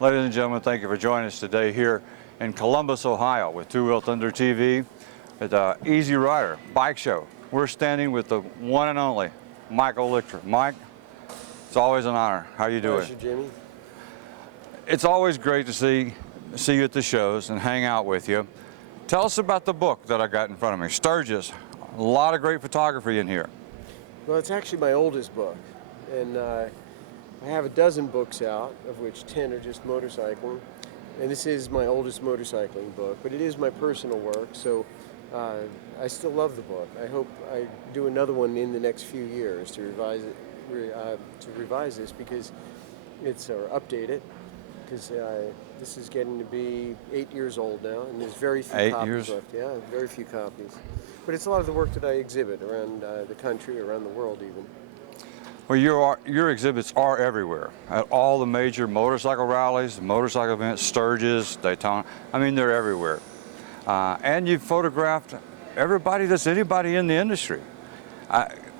Ladies and gentlemen, thank you for joining us today here in Columbus, Ohio with Two Wheel Thunder TV at Easy Rider Bike Show. We're standing with the one and only Michael Lichter. Mike, it's always an honor. How you doing? Pleasure, Jimmy. It's always great to see you at the shows and hang out with you. Tell us about the book that I got in front of me, Sturgis. A lot of great photography in here. Well, it's actually my oldest book, and I have a dozen books out, of which 10 are just motorcycling, and this is my oldest motorcycling book, but it is my personal work, so I still love the book. I hope I do another one in the next few years to revise it, to revise this because it's, or update it, because this is getting to be 8 years old now, and there's very few copies left. Yeah, very few copies. But it's a lot of the work that I exhibit around the country, around the world even. Well, your exhibits are everywhere. At all the major motorcycle rallies, motorcycle events, Sturgis, Daytona. I mean, they're everywhere. And you've photographed everybody that's anybody in the industry.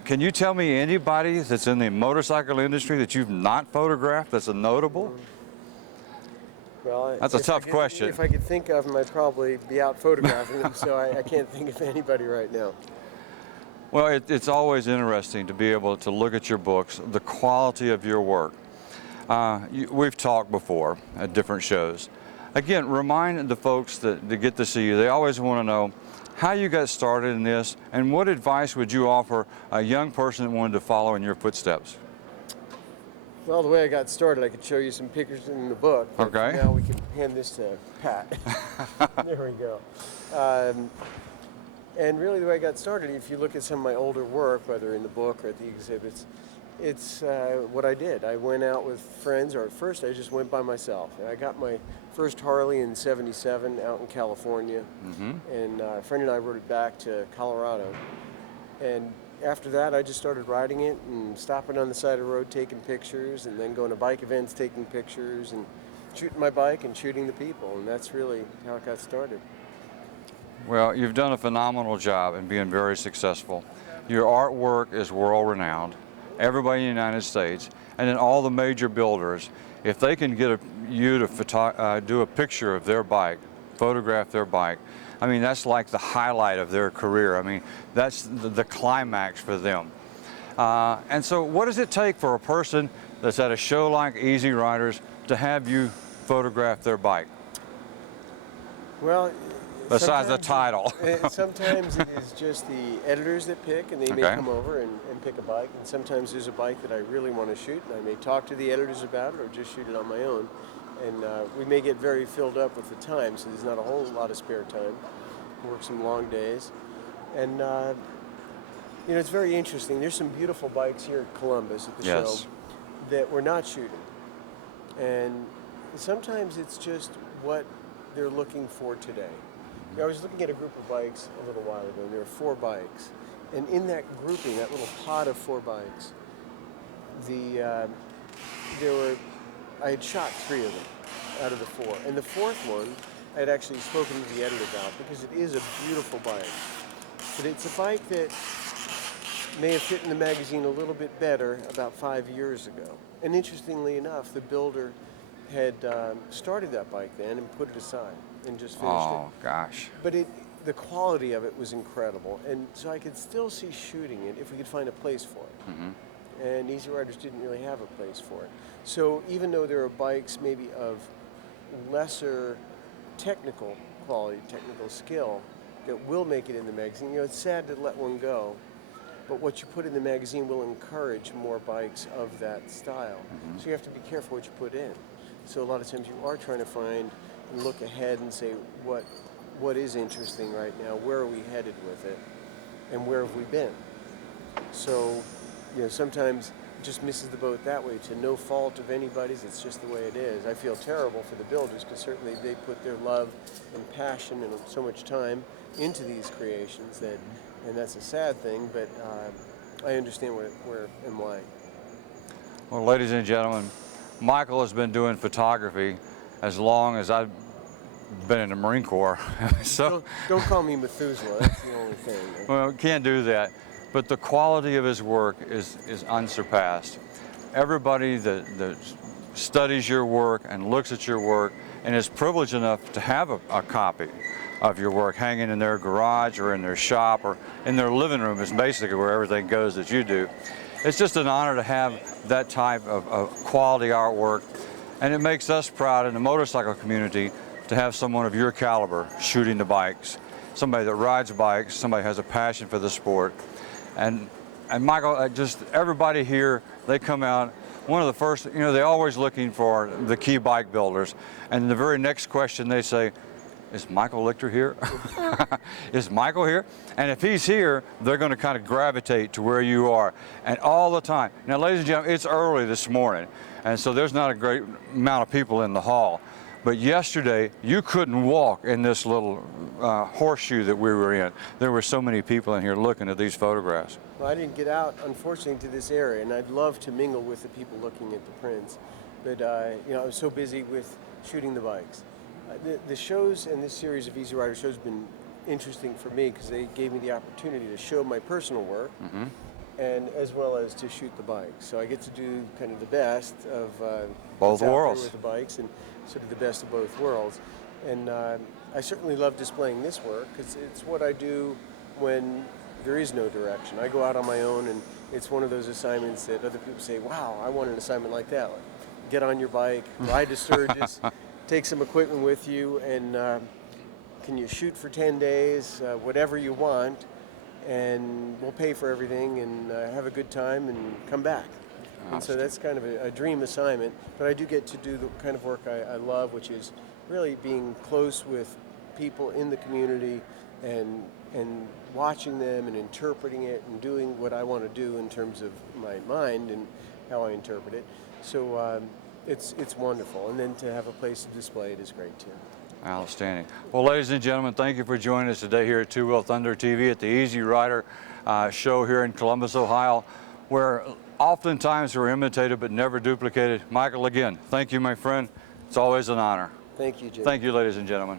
Can you tell me anybody that's in the motorcycle industry that you've not photographed that's a notable? Well, that's a tough question. If I could think of them, I'd probably be out photographing them, so I can't think of anybody right now. Well, it's always interesting to be able to look at your books, the quality of your work. We've talked before at different shows. Again, remind the folks that get to see you, they always want to know how you got started in this, and what advice would you offer a young person that wanted to follow in your footsteps? Well, the way I got started, I could show you some pictures in the book. Okay. Now we can hand this to Pat. There we go. And really the way I got started, if you look at some of my older work, whether in the book or at the exhibits, it's what I did. I went out with friends, or at first I just went by myself. And I got my first Harley in '77 out in California, and a friend and I rode it back to Colorado. And after that, I just started riding it and stopping on the side of the road taking pictures, and then going to bike events taking pictures, and shooting my bike and shooting the people, and that's really how it got started. Well, you've done a phenomenal job in being very successful. Your artwork is world-renowned. Everybody in the United States, and then all the major builders, if they can get you to do a picture of their bike, photograph their bike, I mean, that's like the highlight of their career. I mean, that's the climax for them. And so what does it take for a person that's at a show like Easy Riders to have you photograph their bike? Well, besides the title. Sometimes it is just the editors that pick, and they may come over and pick a bike. And sometimes there's a bike that I really want to shoot, and I may talk to the editors about it or just shoot it on my own. And we may get very filled up with the time, so there's not a whole lot of spare time. Work some long days. And you know, it's very interesting. There's some beautiful bikes here at Columbus at the show that we're not shooting. And sometimes it's just what they're looking for today. You know, I was looking at a group of bikes a little while ago, and there were 4 bikes. And in that grouping, that little pod of 4 bikes, I had shot 3 of them out of the 4. And the 4th one, I had actually spoken to the editor about, because it is a beautiful bike. But it's a bike that may have fit in the magazine a little bit better about 5 years ago. And interestingly enough, the builder had started that bike then and put it aside and just finished it. Oh, gosh. But the quality of it was incredible. And so I could still see shooting it if we could find a place for it. And Easy Riders didn't really have a place for it. So even though there are bikes maybe of lesser technical quality, technical skill, that will make it in the magazine, you know, it's sad to let one go, but what you put in the magazine will encourage more bikes of that style. So you have to be careful what you put in. So a lot of times you are trying to find and look ahead and say what is interesting right now, where are we headed with it, and where have we been? So, you know, sometimes it just misses the boat that way, to no fault of anybody's. It's just the way it is. I feel terrible for the builders, because certainly they put their love and passion and so much time into these creations, and that's a sad thing, but I understand where and why. Well, ladies and gentlemen, Michael has been doing photography as long as I've been in the Marine Corps. So don't call me Methuselah, that's the only thing. Well, can't do that. But the quality of his work is unsurpassed. Everybody that studies your work and looks at your work and is privileged enough to have a copy of your work hanging in their garage or in their shop or in their living room is basically where everything goes that you do. It's just an honor to have that type of quality artwork, and it makes us proud in the motorcycle community to have someone of your caliber shooting the bikes, somebody that rides bikes, somebody who has a passion for the sport. And Michael, just everybody here, they come out, one of the first, you know, they're always looking for the key bike builders, and the very next question they say, is Michael Lichter here? Is Michael here? And if he's here, they're going to kind of gravitate to where you are. And all the time. Now, ladies and gentlemen, it's early this morning, and so there's not a great amount of people in the hall. But yesterday, you couldn't walk in this little horseshoe that we were in. There were so many people in here looking at these photographs. Well, I didn't get out, unfortunately, to this area, and I'd love to mingle with the people looking at the prints. But you know, I was so busy with shooting the bikes. The shows and this series of Easy Rider shows have been interesting for me because they gave me the opportunity to show my personal work and as well as to shoot the bikes. So I get to do kind of the best of both worlds with the bikes and sort of the best of both worlds. And I certainly love displaying this work because it's what I do when there is no direction. I go out on my own, and it's one of those assignments that other people say, wow, I want an assignment like that. Like, get on your bike, ride to Sturgis, take some equipment with you, and can you shoot for 10 days, whatever you want, and we'll pay for everything and have a good time and come back. And so that's kind of a dream assignment, but I do get to do the kind of work I love, which is really being close with people in the community and watching them and interpreting it and doing what I want to do in terms of my mind and how I interpret it. So it's wonderful, and then to have a place to display it is great too. Outstanding. Well, ladies and gentlemen, thank you for joining us today here at Two Wheel Thunder TV at the Easy Rider show here in Columbus, Ohio, where oftentimes we're imitated but never duplicated. Michael, again, thank you, my friend. It's always an honor. Thank you, Jim. Thank you, ladies and gentlemen.